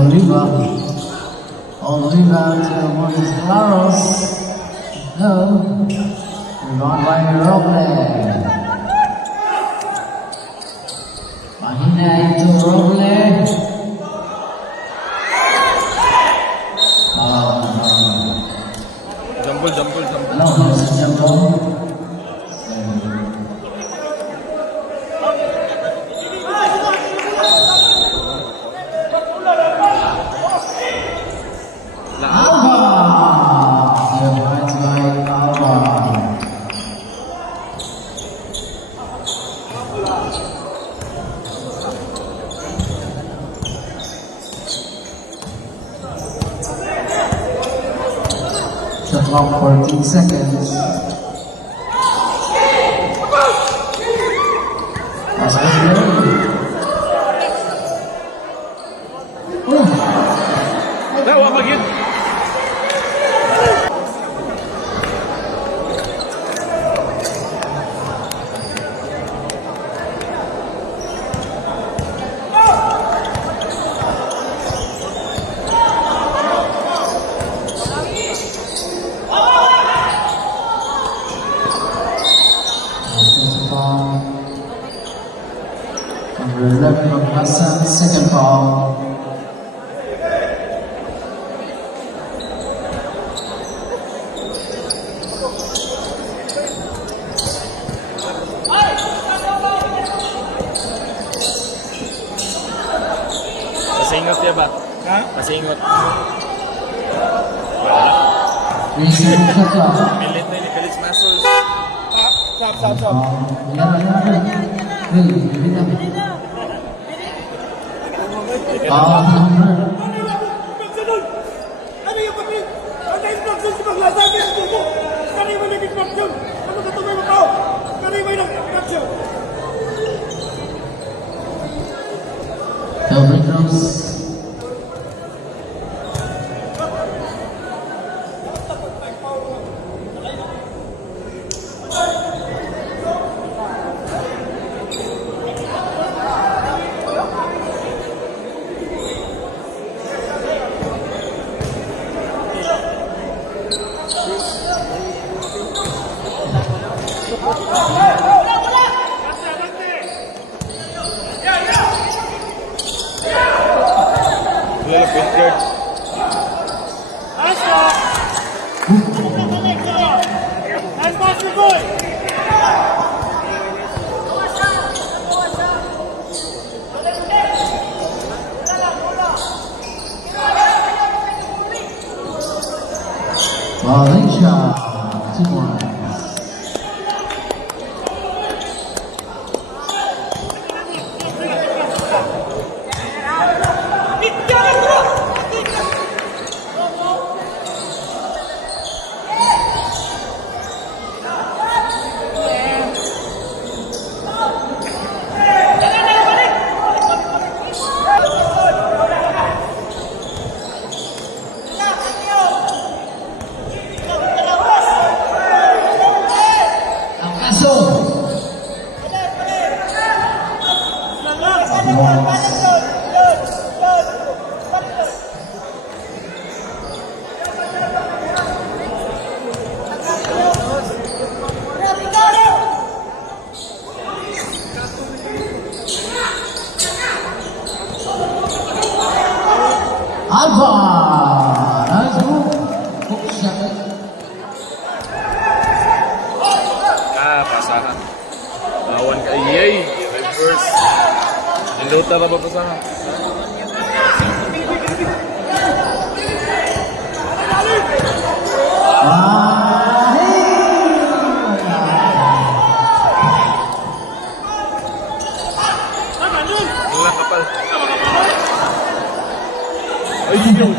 Oliva to Montes Claros. No. Rebound by Roble. Mahina into Roble. Jumble. No, it's a jumble. The clock 14 seconds. That's Tawa magin. Number 11 from Hassan, second foul. Pasingot ya ba? Ha? Pasingot. Three seconds to clock. Pilit na ini Felix Muscles. Stop. Kelvin Cruz. Valencia, 2-1. Alba, nice move. Hook shot. Pasahan. Lawan ka iyay. Reverse. Niluta na ba pasahan? Wala kapal. Ay, Libur.